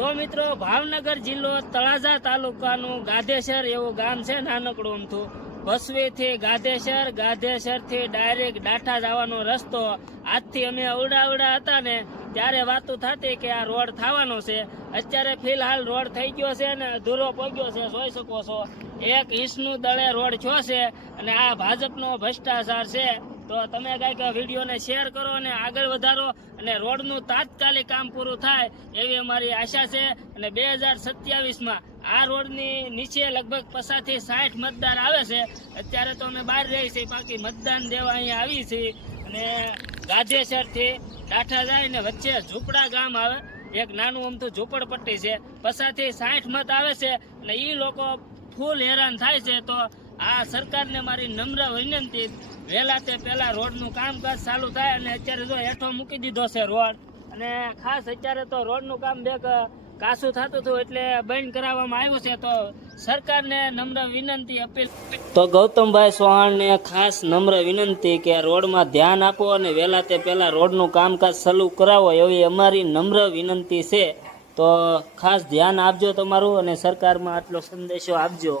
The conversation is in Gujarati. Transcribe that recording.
તો મિત્રો ભાવનગર જિલ્લો તળાજા તાલુકાનું ગાધેસર એવું ગામ છે નાનકડું અમથું. ભસવીથી ગાધેસર, ગાધેસરથી ડાયરેક્ટ ડાઠા જવાનો રસ્તો. આજથી અમે અવડા હતા ને ત્યારે વાતો થતી કે આ રોડ થવાનો છે. અત્યારે ફિલહાલ રોડ થઈ ગયો છે ને અધૂરો પગ્યો છે, જોઈ શકો છો. 1 ઇંચનું દળે રોડ છો છે અને આ ભાજપનો ભ્રષ્ટાચાર છે. તો તમે કંઈક વિડીયોને શેર કરો અને આગળ વધારો અને રોડનું તાત્કાલિક કામ પૂરું થાય એવી અમારી આશા છે. અને 2027માં આ રોડની નીચે લગભગ 50 થી 60 મતદાર આવે છે. અત્યારે તો અમે બહાર રહી છીએ, બાકી મતદાન દેવા અહીંયા આવી છીએ. અને ગાધેસરથી ડાઠા જાય ને વચ્ચે ઝૂંપડા ગામ આવે, એક નાનું અમથું ઝૂંપડપટ્ટી છે. 50 થી 60 મત આવે છે અને એ લોકો ફૂલ હેરાન થાય છે. તો આ સરકારને મારી નમ્ર વિનંતી, વહેલા તે પહેલા રોડનું કામકાજ ચાલુ થાય. અને અત્યારે જો હેઠો મૂકી દીધો છે રોડ, અને ખાસ અત્યારે તો રોડનું કામ કાસું થતું હતું એટલે બંધ કરાવવામાં આવ્યું છે. તો સરકારને નમ્ર વિનંતી, અપીલ. તો ગૌતમભાઈ ચૌહાણને ખાસ નમ્ર વિનંતી કે રોડમાં ધ્યાન આપો અને વહેલા તે પહેલા રોડનું કામકાજ ચાલુ કરાવો એવી અમારી નમ્ર વિનંતી છે. તો ખાસ ધ્યાન આપજો તમારું અને સરકારમાં આટલો સંદેશો આપજો.